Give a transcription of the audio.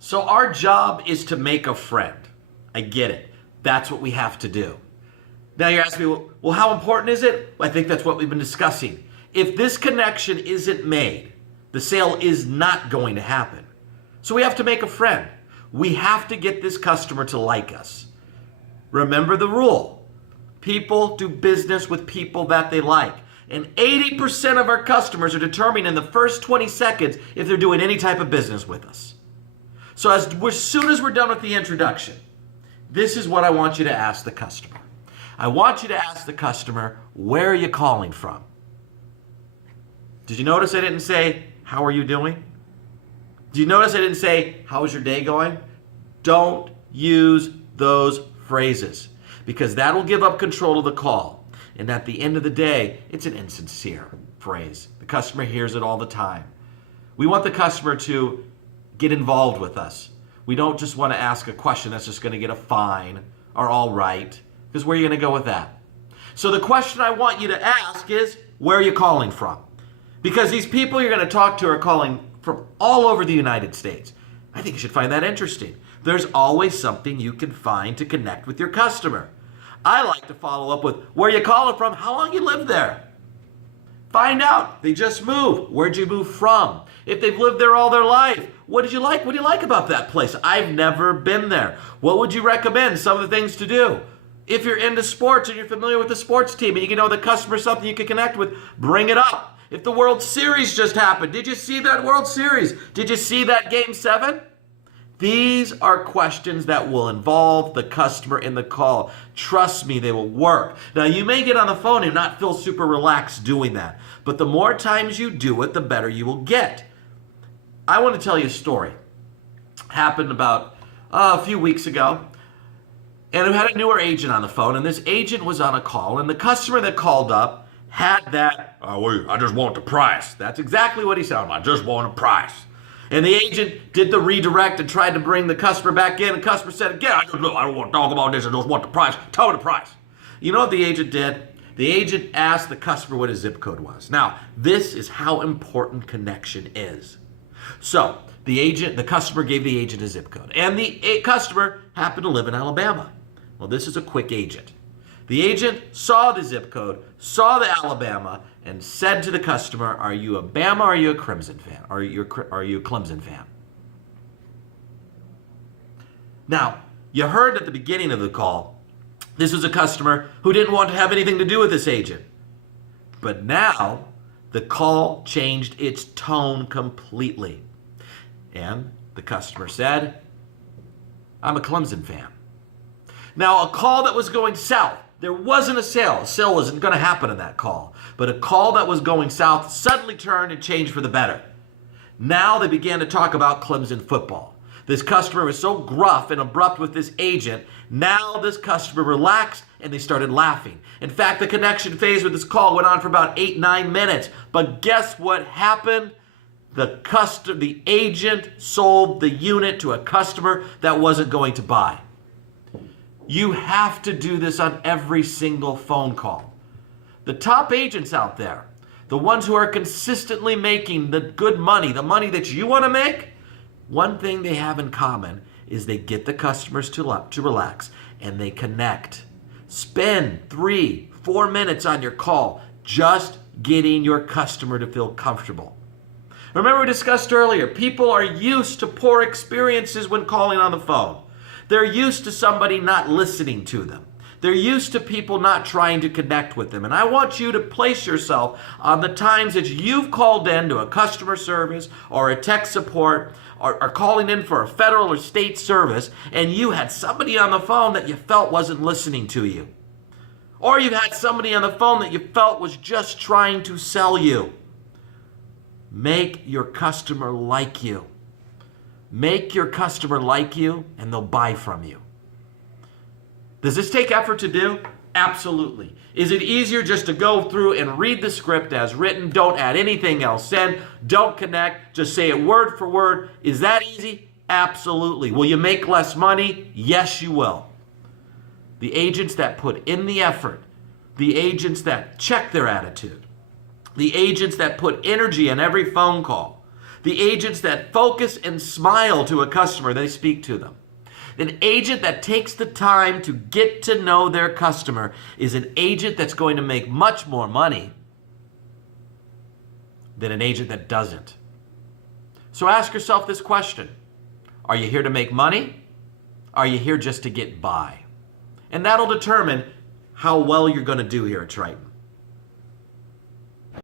So our job is to make a friend. I get it. That's what we have to do. Now you're asking me, well, how important is it? Well, I think that's what we've been discussing. If this connection isn't made, the sale is not going to happen. So we have to make a friend. We have to get this customer to like us. Remember the rule. People do business with people that they like. And 80% of our customers are determined in the first 20 seconds if they're doing any type of business with us. So as soon as we're done with the introduction, this is what I want you to ask the customer. I want you to ask the customer, where are you calling from? Did you notice I didn't say, how are you doing? Did you notice I didn't say, how is your day going? Don't use those phrases because that'll give up control of the call. And at the end of the day, it's an insincere phrase. The customer hears it all the time. We want the customer to get involved with us. We don't just want to ask a question that's just going to get a fine or all right, because where are you going to go with that? So the question I want you to ask is, where are you calling from? Because these people you're going to talk to are calling from all over the United States. I think you should find that interesting. There's always something you can find to connect with your customer. I like to follow up with, where are you calling from? How long you lived there? Find out. They just moved. Where'd you move from? If they've lived there all their life, what did you like? What do you like about that place? I've never been there. What would you recommend? Some of the things to do. If you're into sports and you're familiar with the sports team and you can know the customer something you can connect with, bring it up. If the World Series just happened, did you see that World Series? Did you see that Game 7? These are questions that will involve the customer in the call. Trust me, they will work. Now, you may get on the phone and not feel super relaxed doing that, but the more times you do it, the better you will get. I want to tell you a story. Happened about a few weeks ago, and I had a newer agent on the phone, and this agent was on a call, and the customer that called up had that, I just want the price. That's exactly what he sounded like, I just want a price. And the agent did the redirect and tried to bring the customer back in. The customer said, again, I don't want to talk about this. I just want the price. Tell me the price. You know what the agent did? The agent asked the customer what his zip code was. Now, this is how important connection is. So, the customer gave the agent a zip code. And the customer happened to live in Alabama. Well, this is a quick agent. The agent saw the zip code, saw the Alabama, and said to the customer, are you a Bama or are you a Crimson fan? Are you a Clemson fan? Now, you heard at the beginning of the call, this was a customer who didn't want to have anything to do with this agent. But now, the call changed its tone completely. And the customer said, I'm a Clemson fan. Now, a call that was going south, there wasn't a sale. A sale wasn't going to happen in that call. But a call that was going south suddenly turned and changed for the better. Now they began to talk about Clemson football. This customer was so gruff and abrupt with this agent. Now this customer relaxed and they started laughing. In fact, the connection phase with this call went on for about 8-9 minutes. But guess what happened? The agent sold the unit to a customer that wasn't going to buy. You have to do this on every single phone call. The top agents out there, the ones who are consistently making the good money, the money that you want to make, one thing they have in common is they get the customers to relax and they connect. Spend 3-4 minutes on your call just getting your customer to feel comfortable. Remember we discussed earlier, people are used to poor experiences when calling on the phone. They're used to somebody not listening to them. They're used to people not trying to connect with them. And I want you to place yourself on the times that you've called in to a customer service or a tech support or calling in for a federal or state service and you had somebody on the phone that you felt wasn't listening to you. Or you've had somebody on the phone that you felt was just trying to sell you. Make your customer like you. Make your customer like you and they'll buy from you. Does this take effort to do? Absolutely. Is it easier just to go through and read the script as written, don't add anything else in, don't connect, just say it word for word? Is that easy? Absolutely. Will you make less money? Yes, you will. The agents that put in the effort, the agents that check their attitude, the agents that put energy in every phone call, The agents that focus and smile to a customer, they speak to them. An agent that takes the time to get to know their customer is an agent that's going to make much more money than an agent that doesn't. So ask yourself this question. Are you here to make money? Are you here just to get by? And that'll determine how well you're going to do here at Triton.